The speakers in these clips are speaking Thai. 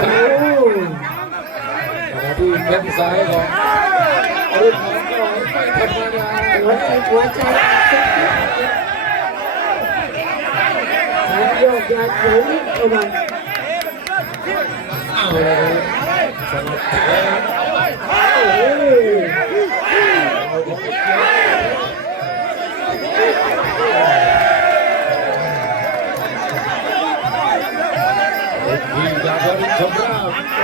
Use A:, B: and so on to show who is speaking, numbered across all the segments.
A: ขณะที่แข้งซ้ายของรุ่นน้องก็ไม่ธรรมดา
B: หัวใจหัวใจสามโยกยายวนิดระวัง
A: เอาเลยสำหรับ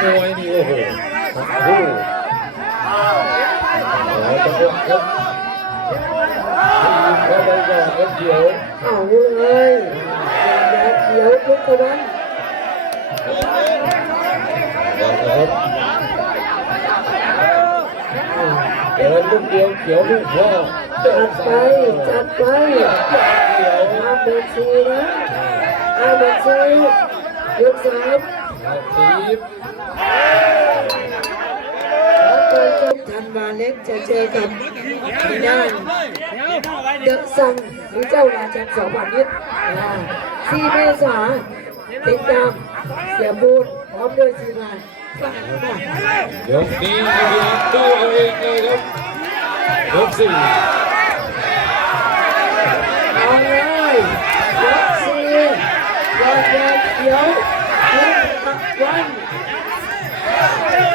A: มองม
B: ว
A: ยนี่โอ้โหทั้งคู่แล้วจังหวะครับทีมเข้าไปก่อนครับเขียว
B: เอาเลยยาเขียวนิดระวัง
A: นะครับเดินลูกเดียวเขียวลูกพ่อเดิ
B: จั
A: น
B: ดไป
A: ซ้าย
B: จัดไป
A: เขียว
B: ห้าเบอร์สี่นะห้าเบอร์สี่ ยกสาม
A: ทีม
B: แล้วก็จบธันวาเล็กจะเจอกับทางด้านเดอะซังหรือเจ้าราชันสองพันยิบสี่เมษาติดตามเสียบูนพร้อมด้วยทีมงานากมาย
A: กนี้มีเพียงตัวเอาเองเลยครับยกสี่
B: เอาเลยยกสี่ยอดยาเขียวยกตะวัน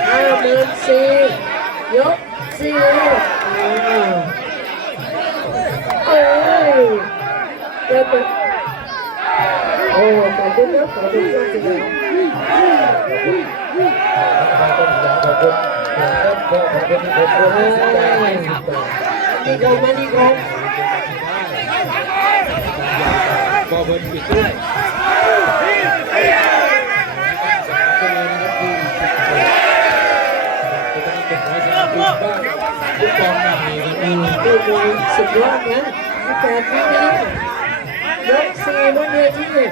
B: ห้าหมื่นสี่ยกสี่อ่าโอ้ยเดี๋ยวเป็นโอ้ขอบคุณครับขอบคุณครับจริงๆ
A: ต้องอยากขอบคุณนะครับก็ขอบคุณที่ผมร่วมให้สัญญาให้ติดต่อ
B: นี่กองมานี่กอง
A: ก็เพิ่นปิดด้วยบ้างทุกกองหนักนี่ครับ
B: ดูมวยสุดยอดนะที่แปดวินาที sini.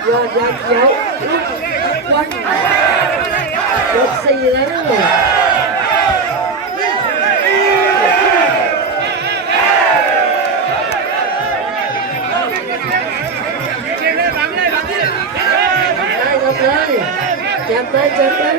B: Ya, ya, ya. Kuat. Yuk, sekarang. Jangan, jangan.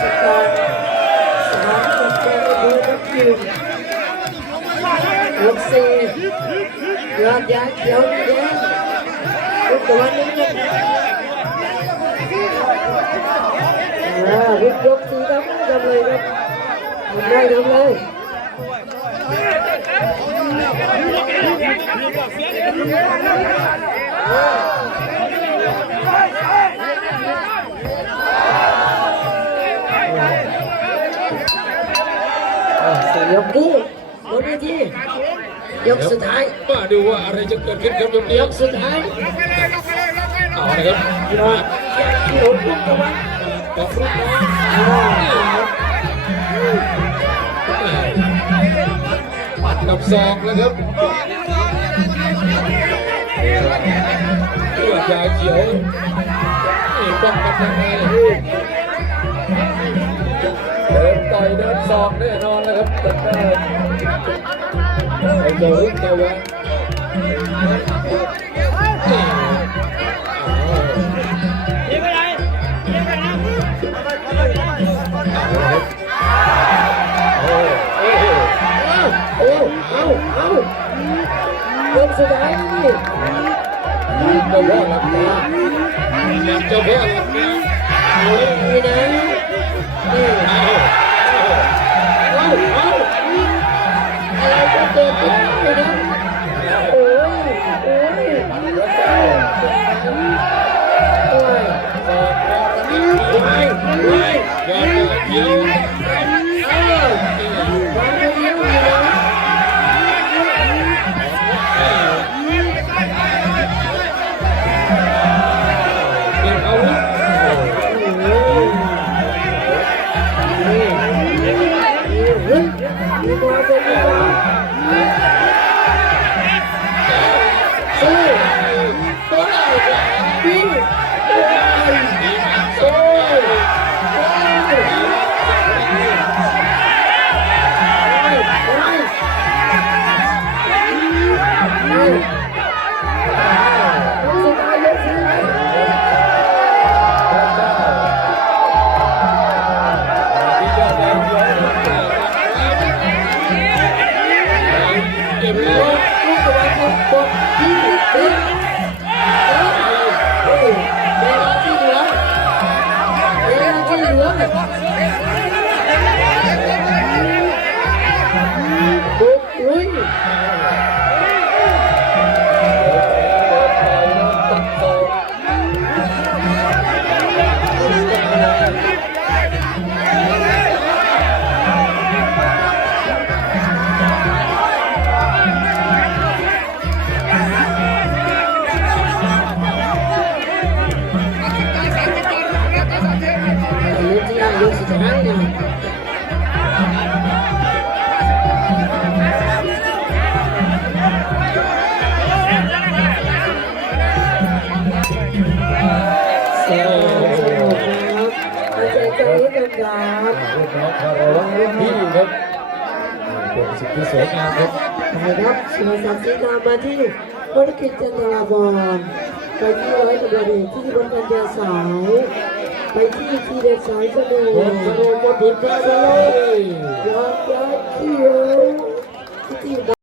B: สการสามกับแกนดูนักยืนยกสี่ยอดยาเขียวนี่แดงลูกตะวันนี้ครับอ่าลูกยกสี่ครับทำเลยครับทำได้ทำเลย อ่าสี่ ยกนี้บนเวที ยกสุดท้าย
A: มาดูว่าอะไรจะเกิดขึ้นครับยกนี้
B: ยกสุดท้าย
A: เอาละครับ
B: ยอดเขียวลูกตะวัน
A: กับรุ่นน้อง
B: อ่า
A: ปัด กับซองแล้วครับเลือดยาเขียวนี่ป้องกันยังไงเดินต่อยเดินซองแน่นอนแล้วครับตัดได้ไอ้เจ้ารุ่นตะวัน
B: สุดท้ายนี่
A: เจ้าพ่อหลับตาเจ้าพ่อหลับตาโอ้ย
B: นี่นะนี่
A: เอา
B: เอาเอาอะไรจะเกิดขึ้นนี่นะโอ้ยโอ้ยโอ้ย
A: สองรอบนี้ไม่ไม่ยา
B: ให้กำลัง
A: รุ่นน้องคารวะรุ่นพี่ครับเป็นสิ่งที่สวยงามครับ
B: นะครับสุรศักดิ์ศรีนามมาที่ภารกิจจันทราบอลไปที่ร้อยตำรวจเอกที่บนบันเดียสายไปที่ทีเด็ดสายสนุ
A: คนส
B: ก
A: รุปหมดบุญกันเลย
B: ยอดยอดเขียวที่